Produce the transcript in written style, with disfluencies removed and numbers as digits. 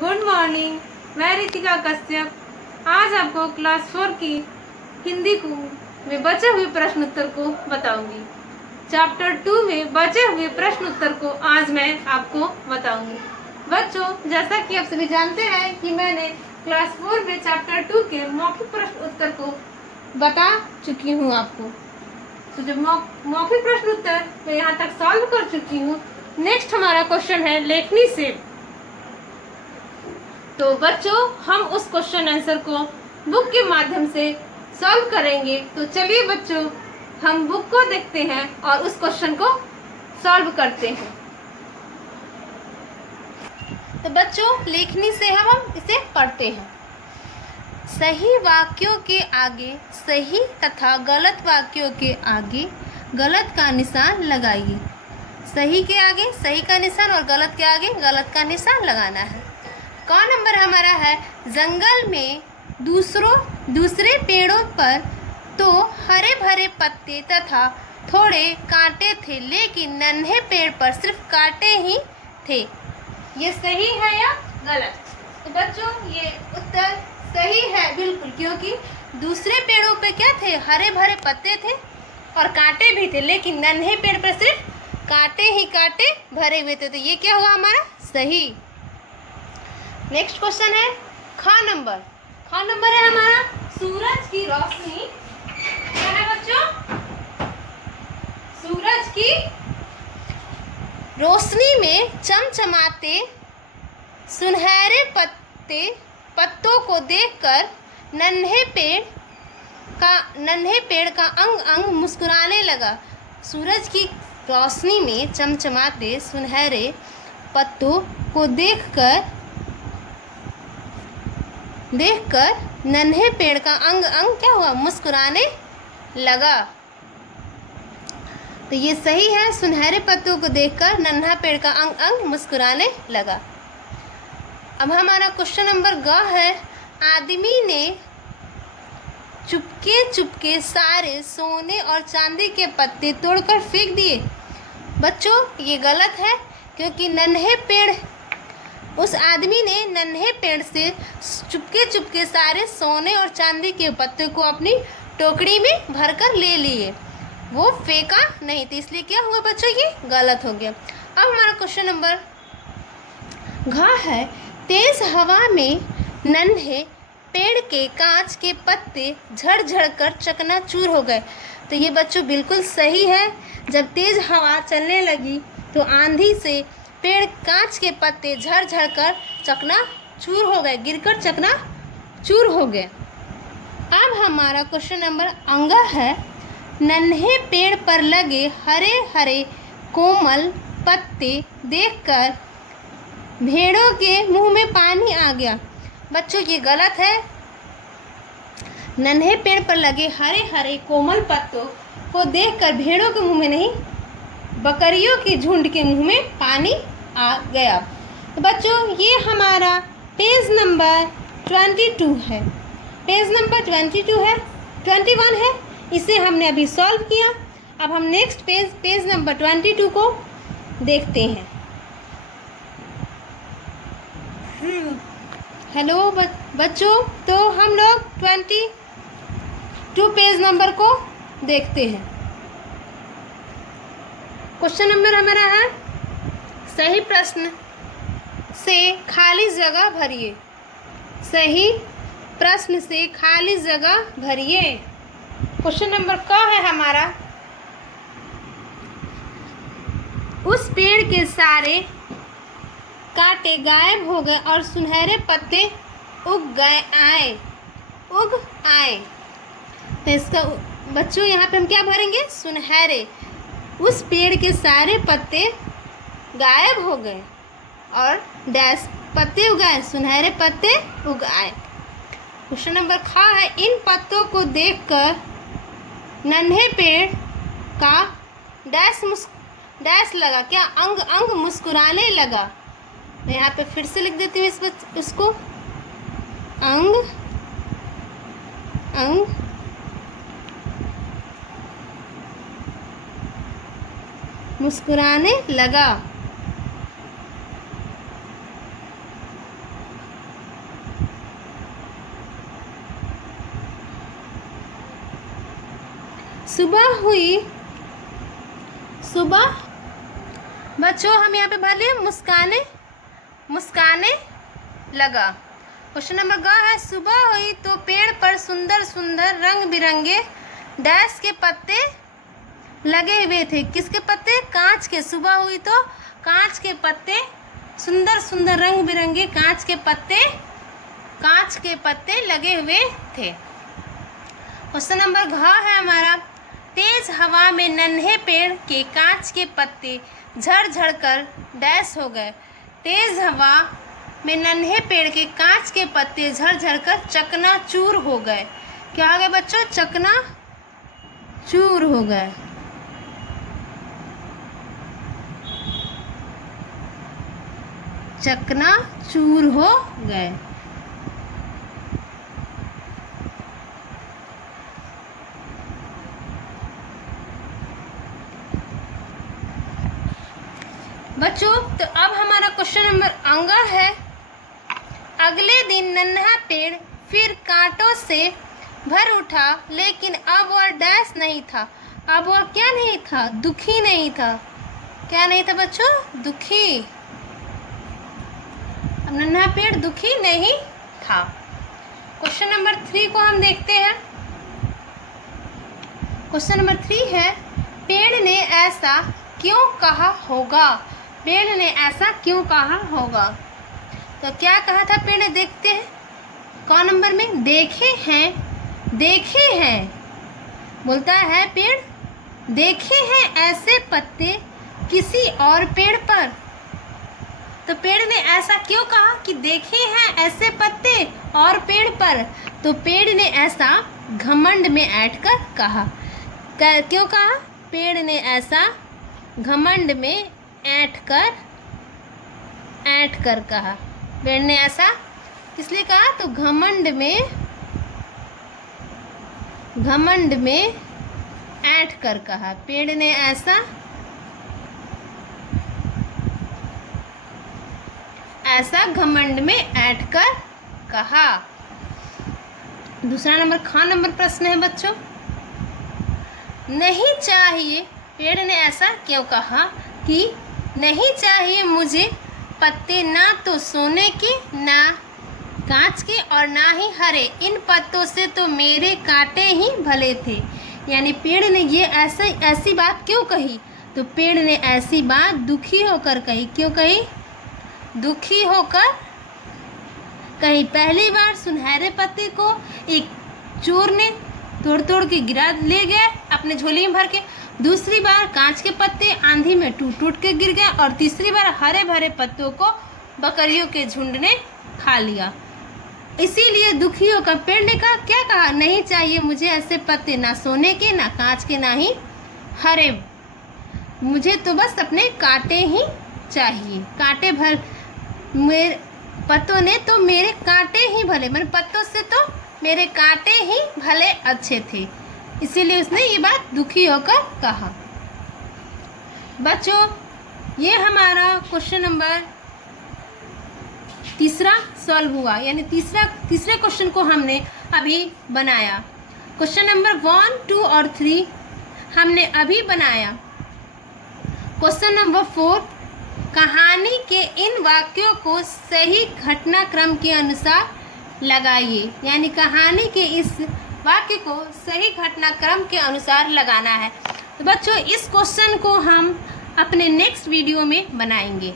Good morning. मैं रितिका कश्यप आज आपको क्लास 4 की हिंदी को में बचे हुए प्रश्न उत्तर को बताऊंगी। चैप्टर 2 में बचे हुए प्रश्न उत्तर को आज मैं आपको बताऊंगी। बच्चों, जैसा कि आप सभी जानते हैं कि मैंने क्लास 4 में चैप्टर 2 के मौखिक प्रश्न उत्तर को बता चुकी हूँ आपको। तो जब मौखिक प्रश्न उत्तर मैं यहाँ तक सॉल्व कर चुकी हूँ। नेक्स्ट हमारा क्वेश्चन है लेखनी से। तो बच्चों, हम उस क्वेश्चन आंसर को बुक के माध्यम से सॉल्व करेंगे। तो चलिए बच्चों, हम बुक को देखते हैं और उस क्वेश्चन को सॉल्व करते हैं। तो बच्चों, लेखनी से हम इसे पढ़ते हैं। सही वाक्यों के आगे सही तथा गलत वाक्यों के आगे गलत का निशान लगाइए। सही के आगे सही का निशान और गलत के आगे गलत का निशान लगाना है। कौन नंबर हमारा है? जंगल में दूसरे पेड़ों पर तो हरे भरे पत्ते तथा थोड़े कांटे थे, लेकिन नन्हे पेड़ पर सिर्फ कांटे ही थे। ये सही है या गलत? तो बच्चों, ये उत्तर सही है बिल्कुल, क्योंकि दूसरे पेड़ों पे क्या थे? हरे भरे पत्ते थे और कांटे भी थे, लेकिन नन्हे पेड़ पर सिर्फ कांटे ही कांटे भरे हुए थे। तो ये क्या हुआ हमारा? सही। नेक्स्ट क्वेश्चन है ख नंबर है हमारा सूरज की रोशनी। क्या है बच्चों? सूरज की रोशनी में चमचमाते सुनहरे पत्तों को देखकर नन्हे पेड़ का अंग अंग मुस्कुराने लगा। सूरज की रोशनी में चमचमाते सुनहरे पत्तों को देखकर नन्हे पेड़ का अंग अंग क्या हुआ? मुस्कुराने लगा। तो ये सही है। सुनहरे पत्तों को देखकर नन्हा पेड़ का अंग अंग मुस्कुराने लगा। अब हमारा क्वेश्चन नंबर ग है। आदमी ने चुपके सारे सोने और चांदी के पत्ते तोड़कर फेंक दिए। बच्चों, ये गलत है, क्योंकि उस आदमी ने नन्हे पेड़ से चुपके सारे सोने और चांदी के पत्ते को अपनी टोकरी में भरकर ले लिए। वो फेंका नहीं, तो इसलिए क्या हुआ बच्चों? ये गलत हो गया। अब हमारा क्वेश्चन नंबर घ है। तेज हवा में नन्हे पेड़ के कांच के पत्ते झड़ कर चकनाचूर हो गए। तो ये बच्चों बिल्कुल सही है। जब तेज हवा चलने लगी तो आंधी से पेड़ कांच के पत्ते झड़ कर चकनाचूर हो गए, गिरकर चकनाचूर हो गए। अब हमारा क्वेश्चन नंबर अंग है। नन्हे पेड़ पर लगे हरे हरे कोमल पत्ते देखकर भेड़ों के मुंह में पानी आ गया। बच्चों, ये गलत है। नन्हे पेड़ पर लगे हरे हरे कोमल पत्तों को देखकर भेड़ों के मुंह में नहीं, बकरियों के झुंड के मुंह में पानी आ गया। तो बच्चों, ये हमारा पेज नंबर 22 है। पेज नंबर 21 है। इसे हमने अभी सॉल्व किया। अब हम नेक्स्ट पेज नंबर 22 को देखते हैं। हेलो बच्चों, तो हम लोग 22 पेज नंबर को देखते हैं। क्वेश्चन नंबर हमारा है सही प्रश्न से खाली जगह भरिए। सही प्रश्न से खाली जगह भरिए। क्वेश्चन नंबर क है हमारा। उस पेड़ के सारे कांटे गायब हो गए और सुनहरे पत्ते उग आए। तो इसका बच्चों यहाँ पे हम क्या भरेंगे? सुनहरे। उस पेड़ के सारे पत्ते गायब हो गए और डैश पत्ते उगाए, सुनहरे पत्ते उग आए। क्वेश्चन नंबर ख है। इन पत्तों को देखकर नन्हे पेड़ का डैश लगा, क्या? अंग अंग मुस्कुराने लगा। मैं यहाँ पे फिर से लिख देती हूँ इसको। अंग अंग मुस्कुराने लगा। सुबह हुई, सुबह। बच्चों हम यहाँ पे भर लिए मुस्काने, मुस्काने लगा। क्वेश्चन नंबर ग है, सुबह हुई तो पेड़ पर सुंदर सुंदर रंग बिरंगे डैश के पत्ते लगे हुए थे। किसके पत्ते? कांच के। सुबह हुई तो कांच के पत्ते, सुंदर सुंदर रंग बिरंगे कांच के पत्ते लगे हुए थे। क्वेश्चन नंबर घ है हमारा, तेज हवा में नन्हे पेड़ के कांच के पत्ते झड़ झड़ कर डैश हो गए। तेज हवा में नन्हे पेड़ के कांच के पत्ते झड़ झड़ कर चकनाचूर हो गए। क्या हो गए बच्चों? चकनाचूर हो गए। चकनाचूर हो गए। बच्चों तो अब हमारा क्वेश्चन नंबर अंग है, अगले दिन नन्हा पेड़ फिर कांटों से भर उठा, लेकिन अब वह डैश नहीं था। अब वह क्या नहीं था? दुखी नहीं था। क्या नहीं था बच्चों? दुखी। अब नन्हा पेड़ दुखी नहीं था। क्वेश्चन नंबर 3 को हम देखते हैं। क्वेश्चन नंबर 3 है, पेड़ ने ऐसा क्यों कहा होगा? पेड़ ने ऐसा क्यों कहा होगा? तो क्या कहा था पेड़ ने? देखते हैं कौन नंबर में, देखे हैं बोलता है पेड़, देखे हैं ऐसे पत्ते किसी और पेड़ पर। तो पेड़ ने ऐसा क्यों कहा कि देखे हैं ऐसे पत्ते और पेड़ पर? तो पेड़ ने ऐसा घमंड में ऐंठ कर कहा। क्यों कहा? पेड़ ने ऐसा घमंड में ऐंठ कर कहा। पेड़ ने ऐसा किसलिए कहा? तो घमंड में ऐंठ कर कहा। पेड़ ने ऐसा घमंड में ऐंठ कर कहा। दूसरा नंबर ख नंबर प्रश्न है बच्चों, नहीं चाहिए, पेड़ ने ऐसा क्यों कहा कि नहीं चाहिए मुझे पत्ते, ना तो सोने के, ना कांच के और ना ही हरे। इन पत्तों से तो मेरे कांटे ही भले थे। यानी पेड़ ने ये ऐसी बात क्यों कही? तो पेड़ ने ऐसी बात दुखी होकर कही। क्यों कही? दुखी होकर कही। पहली बार सुनहरे पत्ते को एक चोर ने तोड़ तोड़ के गिरा ले गया अपने झोली में भर के। दूसरी बार कांच के पत्ते आंधी में टूट टूट के गिर गए। और तीसरी बार हरे भरे पत्तों को बकरियों के झुंड ने खा लिया। इसीलिए दुखी होकर पेड़ ने कहा, क्या कहा? नहीं चाहिए मुझे ऐसे पत्ते, ना सोने के, ना कांच के, ना ही हरे। मुझे तो बस अपने कांटे ही चाहिए। कांटे भर मेरे पत्तों ने तो मेरे कांटे ही भले, मैंने पत्तों से तो मेरे कांटे ही भले अच्छे थे। इसीलिए उसने ये बात दुखी होकर कहा। बच्चों ये हमारा क्वेश्चन नंबर 3 सॉल्व हुआ। यानी तीसरे क्वेश्चन को हमने अभी बनाया। क्वेश्चन नंबर 1, 2 और 3 हमने अभी बनाया। क्वेश्चन नंबर 4, कहानी के इन वाक्यों को सही घटनाक्रम के अनुसार लगाइए। यानी कहानी के इस वाक्य को सही घटनाक्रम के अनुसार लगाना है। तो बच्चों इस क्वेश्चन को हम अपने नेक्स्ट वीडियो में बनाएंगे।